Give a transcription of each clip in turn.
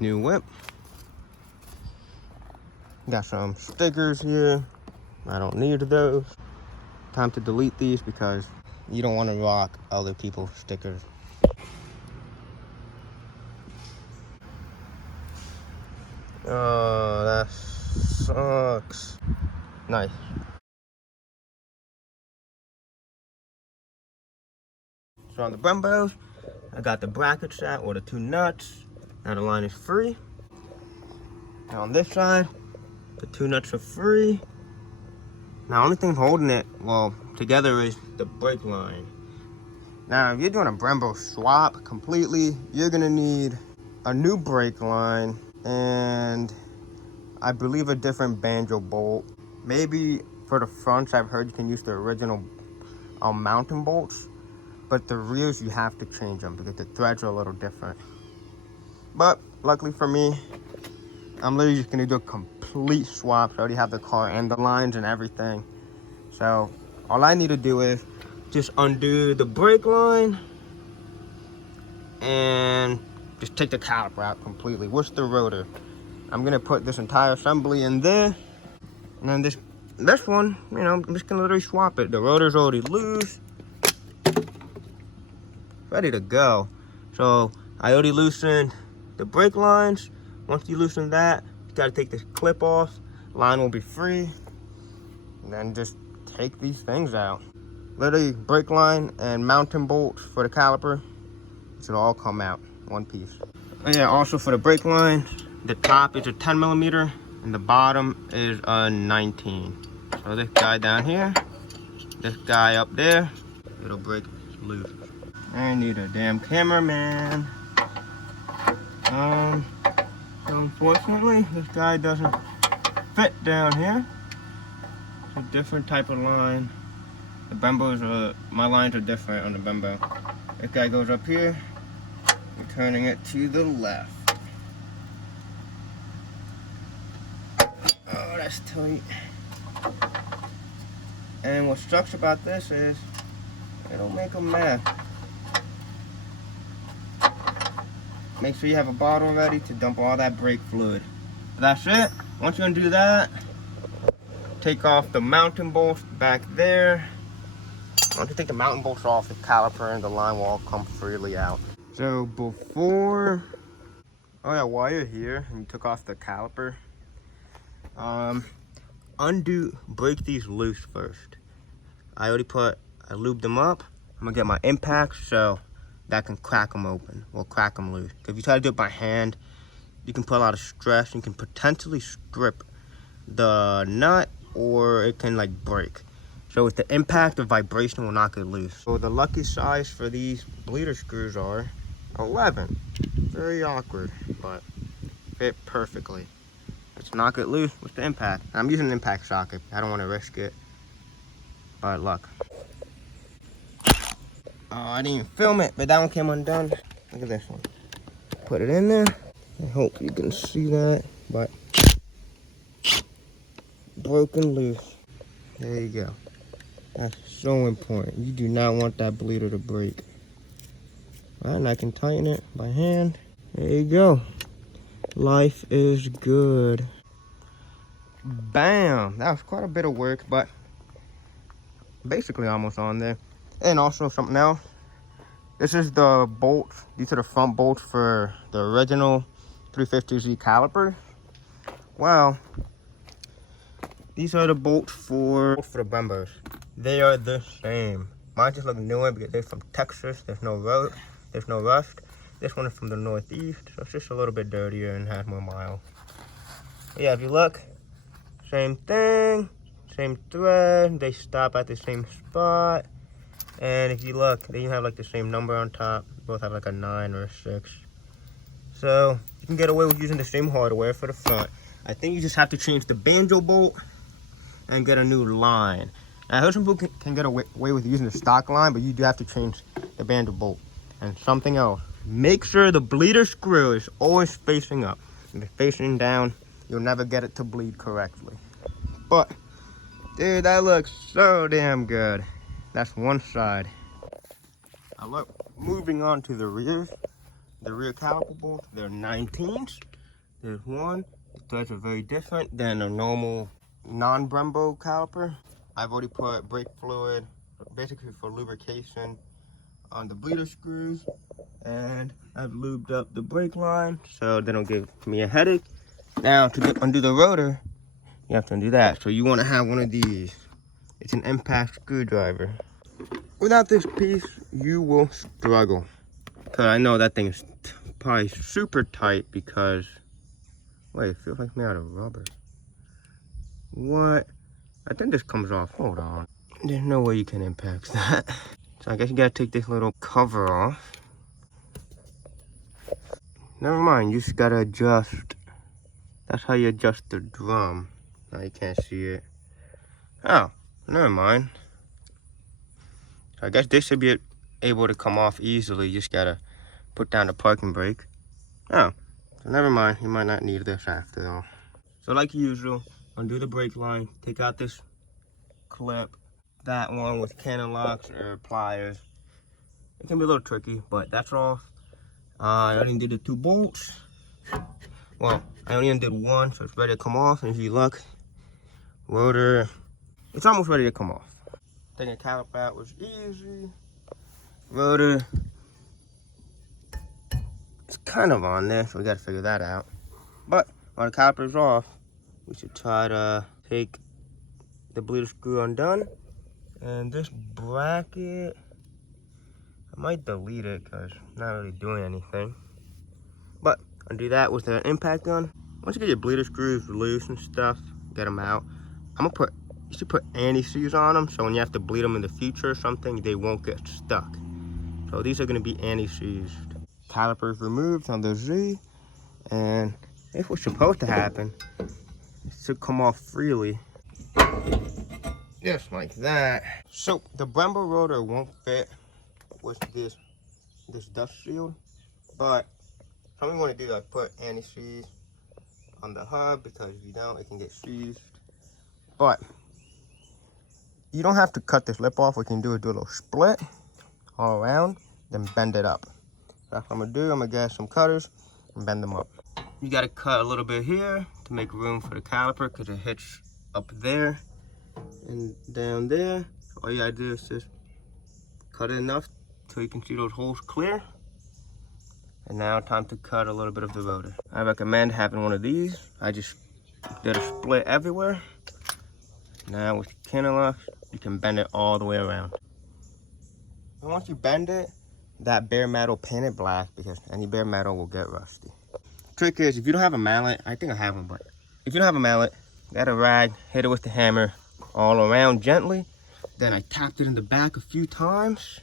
New whip. Got some stickers here. I don't need those. Time to delete these because you don't want to rock other people's stickers. Oh, that sucks. Nice. So on the Brembos, I got the bracket set or the 2 nuts. Now the line is free. And on this side, the 2 nuts are free. Now only thing holding it, well, together is the brake line. Now if you're doing a Brembo swap completely, you're gonna need a new brake line and I believe a different banjo bolt. Maybe for the fronts, I've heard you can use the original mountain bolts, but the rears you have to change them because the threads are a little different. But luckily for me, I'm literally just gonna do a complete swap. I already have the car and the lines and everything. So all I need to do is just undo the brake line and just take the caliper out completely. What's the rotor? I'm gonna put this entire assembly in there, and then this one, you know, I'm just gonna literally swap it. The rotor's already loose, ready to go. So I already loosened the brake lines. Once you loosen that, you gotta take this clip off. Line will be free, and then just take these things out. Literally brake line and mountain bolts for the caliper. It should all come out one piece. And yeah, also for the brake line, the top is a 10mm and the bottom is a 19. So this guy down here, this guy up there, it'll break loose. I need a damn cameraman. So unfortunately, this guy doesn't fit down here. It's a different type of line. The Brembos are, my lines are different on the Brembo. This guy goes up here, you're turning it to the left. Oh, that's tight. And what sucks about this is, it'll make a mess. Make sure you have a bottle ready to dump all that brake fluid. That's it. Once you undo that, take off the mountain bolts back there. Once you take the mountain bolts off, the caliper and the line will all come freely out. So before, oh yeah, while you're here and you took off the caliper, break these loose first. I lubed them up. I'm gonna get my impacts so that can crack them open, or crack them loose. If you try to do it by hand, you can put a lot of stress and you can potentially strip the nut, or it can like break. So with the impact, the vibration will knock it loose. So the lucky size for these bleeder screws are 11. Very awkward, but fit perfectly. Let's knock it loose with the impact. I'm using an impact socket. I don't want to risk it. Bad luck. Oh, I didn't even film it, but that one came undone. Look at this one. Put it in there. I hope you can see that, but broken loose. There you go. That's so important. You do not want that bleeder to break. All right, and I can tighten it by hand. There you go. Life is good. Bam! That was quite a bit of work, but basically almost on there. And also something else. This is the bolts. These are the front bolts for the original 350Z caliper. Well, these are the bolts for the Brembos. They are the same. Mine just look newer because they're from Texas. There's no rust. This one is from the Northeast, so it's just a little bit dirtier and has more miles. But yeah, if you look, same thing, same thread. They stop at the same spot. And if you look, they even have like the same number on top. Both have like a 9 or a 6. So you can get away with using the same hardware for the front. I think you just have to change the banjo bolt and get a new line. Now, I heard some people can get away with using the stock line, but you do have to change the banjo bolt. And something else, make sure the bleeder screw is always facing up. If it's facing down, you'll never get it to bleed correctly. But, dude, that looks so damn good. That's one side. Now look, moving on to the rear. the rear caliper bolts, they're 19s. There's one. The threads are very different than a normal non-Brembo caliper. I've already put brake fluid, basically for lubrication, on the bleeder screws, and I've lubed up the brake line so they don't give me a headache. Now to undo the rotor, you have to undo that. So you want to have one of these. It's an impact screwdriver. Without this piece, you will struggle. Cause I know that thing is probably super tight because, wait, it feels like it's made out of rubber. What? I think this comes off. Hold on. There's no way you can impact that. So I guess you gotta take this little cover off. Never mind, you just gotta adjust. That's how you adjust the drum. Now you can't see it. Oh, never mind. So I guess this should be able to come off easily. You just gotta put down the parking brake. Oh, so never mind. You might not need this after all. So like usual, undo the brake line, take out this clip, that one with cannon locks or pliers. It can be a little tricky, but that's off. I only did the 2 bolts. Well, I only undid one, so it's ready to come off. And if you look, rotor, it's almost ready to come off. Taking the caliper out was easy. Rotor, it's kind of on there, so we gotta figure that out. But while the caliper's off, we should try to take the bleeder screw undone. And this bracket, I might delete it because it's not really doing anything. But undo that with the impact gun. Once you get your bleeder screws loose and stuff, get them out. You should put anti-seize on them, so when you have to bleed them in the future or something, they won't get stuck. So these are going to be anti-seized. Calipers removed on the Z, and if what's supposed to happen, it should come off freely. Just like that. So the Brembo rotor won't fit with this dust shield, but something you want to do, like put anti-seize on the hub, because if you don't, it can get seized. But you don't have to cut this lip off. What you can do is do a little split all around, then bend it up. That's what I'm gonna do. I'm gonna get some cutters and bend them up. You gotta cut a little bit here to make room for the caliper because it hits up there and down there. So all you gotta do is just cut it enough so you can see those holes clear. And now time to cut a little bit of the rotor. I recommend having one of these. I just did a split everywhere. Now with the cannon locks, you can bend it all the way around. And once you bend it, that bare metal, paint it black because any bare metal will get rusty. Trick is, if you don't have a mallet, I think I have one, but if you don't have a mallet, get a rag, hit it with the hammer all around gently. Then I tapped it in the back a few times.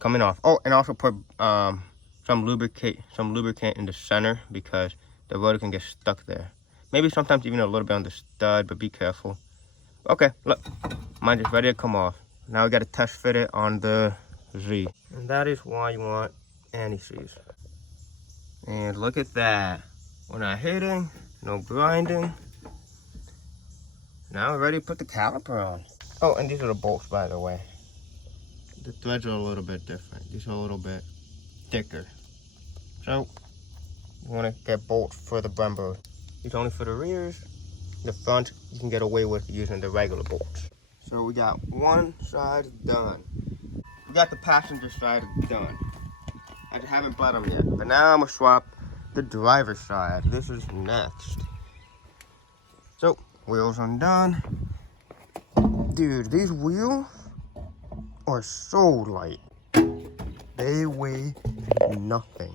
Coming off. Oh, and also put some lubricant in the center because the rotor can get stuck there. Maybe sometimes even a little bit on the stud, but be careful. Okay, look, mine is ready to come off. Now we got to test fit it on the Z. And that is why you want anti-seize. And look at that. We're not hitting, no grinding. Now we're ready to put the caliper on. Oh, and these are the bolts, by the way. The threads are a little bit different. These are a little bit thicker. So, you want to get bolts for the Brembo. These are only for the rears. The front, you can get away with using the regular bolts. So we got one side done. We got the passenger side done. I just haven't bled them yet. But now I'm gonna swap the driver's side. This is next. So, wheels undone. Dude, these wheels are so light. They weigh nothing.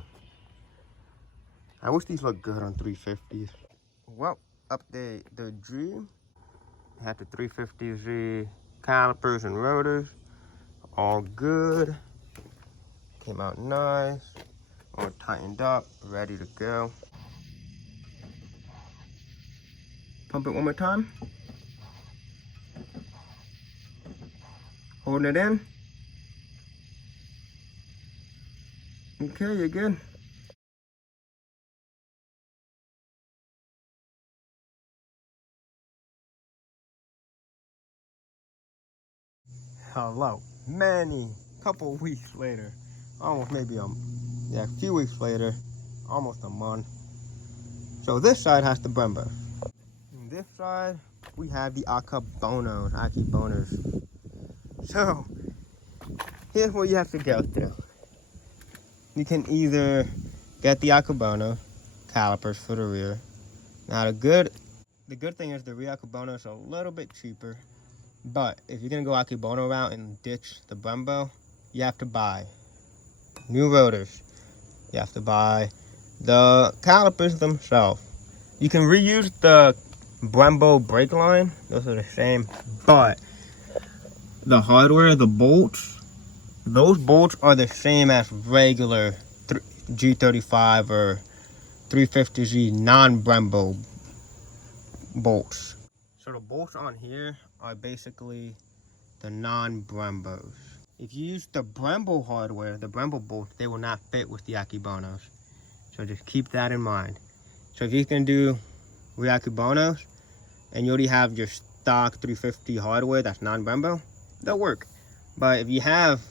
I wish these looked good on 350s. Well, update the G. Had the 350Z calipers and rotors. All good. Came out nice. All tightened up, ready to go. Pump it one more time. Holding it in. Okay, you're good. Hello. Couple weeks later. almost maybe a few weeks later, almost a month. So this side has the Brembos. On this side, we have the Akiboners. So here's what you have to go through. You can either get the Akibono calipers for the rear. Now the good thing is the rear Akibono is a little bit cheaper, but if you're gonna go Akibono route and ditch the Brembo, you have to buy new rotors. You have to buy the calipers themselves. You can reuse the Brembo brake line; those are the same, but the hardware, the bolts, those bolts are the same as regular G35 or 350Z non-Brembo bolts. So the bolts on here are basically the non-Brembos. If you use the Brembo hardware, the Brembo bolts, they will not fit with the Akibonos. So just keep that in mind. So if you can do Akibonos and you already have your stock 350 hardware that's non-Brembo, they'll work. But if you have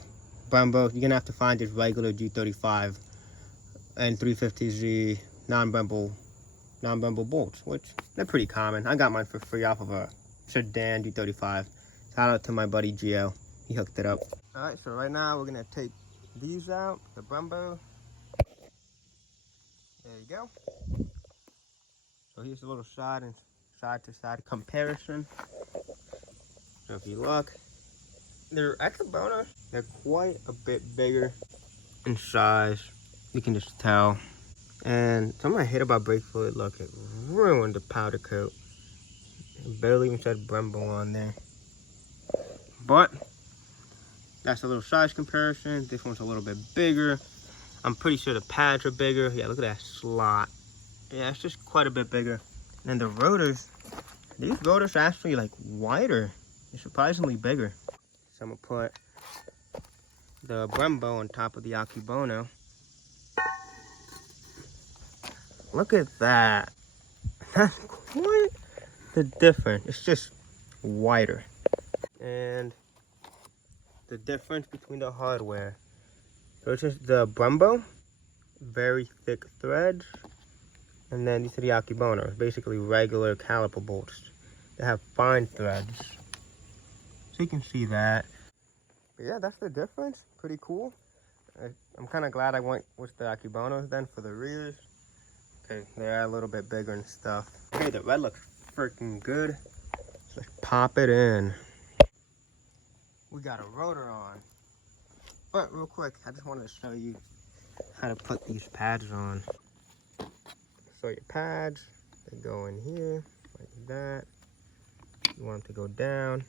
Brembo, you're gonna have to find this regular G35 and 350Z non-Brembo bolts, which they're pretty common. I got mine for free off of a sedan G35. Shout out to my buddy Gio. He hooked it up. All right, so right now we're gonna take these out, the Brembo. There you go. So here's a little side to side comparison. So if you look, they're Akibonos. They're quite a bit bigger in size. You can just tell. And something I hate about brake fluid, look, it ruined the powder coat. It barely even said Brembo on there. But that's a little size comparison. This one's a little bit bigger. I'm pretty sure the pads are bigger. Yeah, look at that slot. Yeah, it's just quite a bit bigger. And then the rotors, these rotors are actually like wider. They're surprisingly bigger. So I'm gonna put the Brembo on top of the Akibono. Look at that. That's quite the difference. It's just wider. And the difference between the hardware. So it's just the Brembo, very thick threads. And then these are the Akibono, basically regular caliper bolts. They have fine threads. So you can see that. But yeah, that's the difference. Pretty cool. I'm kind of glad I went with the Akibonos then for the rears. Okay, they're a little bit bigger and stuff. Okay, the red looks freaking good. Let's pop it in. We got a rotor on. But real quick, I just wanted to show you how to put these pads on. So your pads, they go in here, like that. You want them to go down.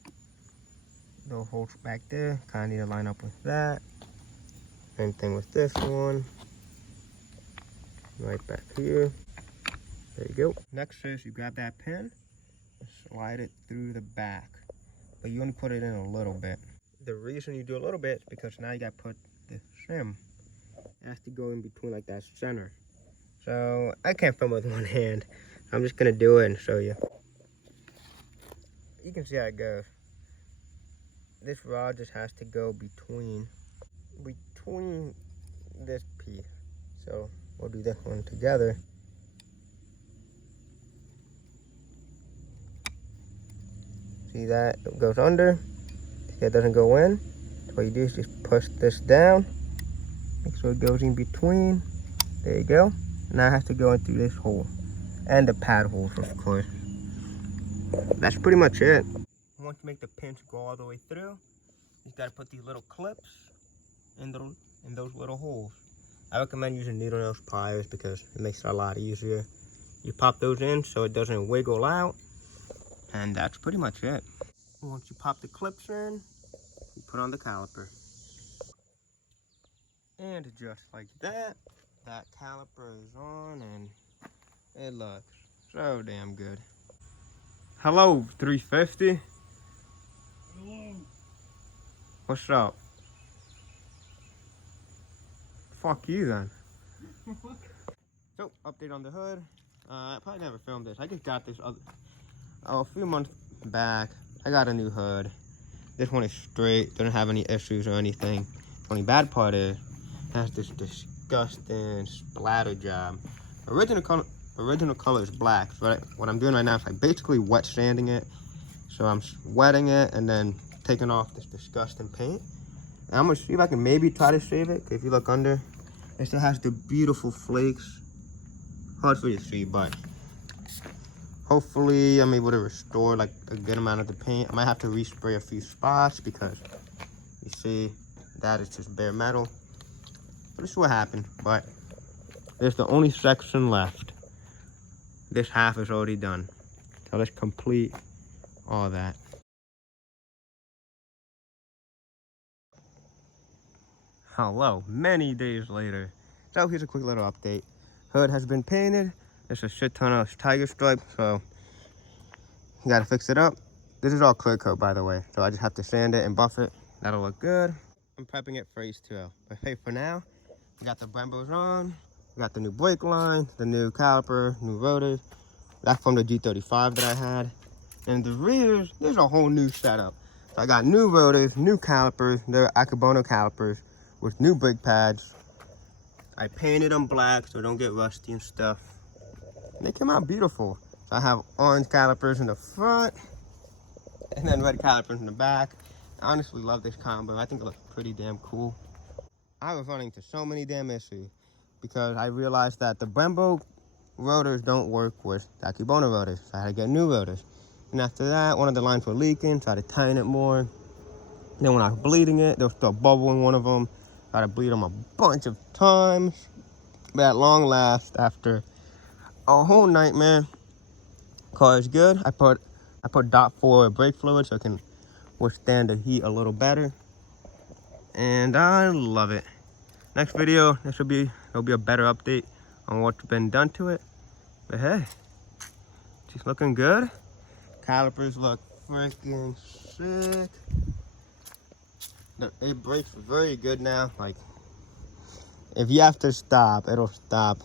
No holes back there, kind of need to line up with that. Same thing with this one. Right back here. There you go. Next is you grab that pin and slide it through the back. But you only put it in a little bit. The reason you do a little bit is because now you got to put the shim. It has to go in between like that center. So I can't film with one hand. I'm just gonna do it and show you. You can see how it goes. This rod just has to go between this piece. So we'll do this one together. See that? It goes under. See, it doesn't go in. So what you do is just push this down. Make sure it goes in between. There you go. Now I have to go in through this hole. And the pad holes, of course. That's pretty much it. Once you make the pins go all the way through, you gotta put these little clips in those little holes. I recommend using needle nose pliers because it makes it a lot easier. You pop those in so it doesn't wiggle out, and that's pretty much it. Once you pop the clips in, you put on the caliper. And just like that, that caliper is on and it looks so damn good. Hello, 350. Hello. What's up? Fuck you then. So, update on the hood. I probably never filmed this. I just got this a few months back. I got a new hood. This one is straight. Doesn't have any issues or anything. The only bad part is has this disgusting splatter job. Original color is black. So what I'm doing right now is like basically wet sanding it. So I'm wetting it and then taking off this disgusting paint. And I'm gonna see if I can maybe try to save it. If you look under, it still has the beautiful flakes. Hard for you to see, but hopefully I'm able to restore like a good amount of the paint. I might have to respray a few spots because you see that is just bare metal. But this is what happened. But there's the only section left. This half is already done. So let's complete all that. Hello, many days later. So here's a quick little update. Hood has been painted. There's a shit ton of tiger stripe, so you gotta fix it up. This is all clear coat, by the way, so I just have to sand it and buff it. That'll look good. I'm prepping it for H2O. But hey, for now, we got the Brembos on. We got the new brake line, the new caliper, new rotors. That's from the G35 that I had. And the rears, there's a whole new setup. So I got new rotors, new calipers. They're Akebono calipers with new brake pads. I painted them black so they don't get rusty and stuff. And they came out beautiful. So I have orange calipers in the front and then red calipers in the back. I honestly love this combo. I think it looks pretty damn cool. I was running into so many damn issues because I realized that the Brembo rotors don't work with the Akebono rotors. So I had to get new rotors. And after that, one of the lines were leaking, so I had to tighten it more. Then when I was bleeding it, there was still a bubble in one of them. I had to bleed them a bunch of times. But at long last, after a whole nightmare, car is good. I put .4 brake fluid so it can withstand the heat a little better. And I love it. Next video, there'll be a better update on what's been done to it. But hey, she's looking good. Calipers look freaking sick. It brakes very good now. Like, if you have to stop, it'll stop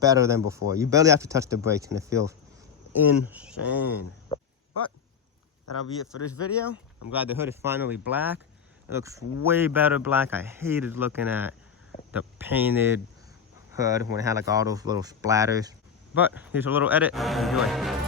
better than before. You barely have to touch the brakes and it feels insane. But that'll be it for this video. I'm glad the hood is finally black. It looks way better black. I hated looking at the painted hood when it had like all those little splatters. But here's a little edit. Enjoy.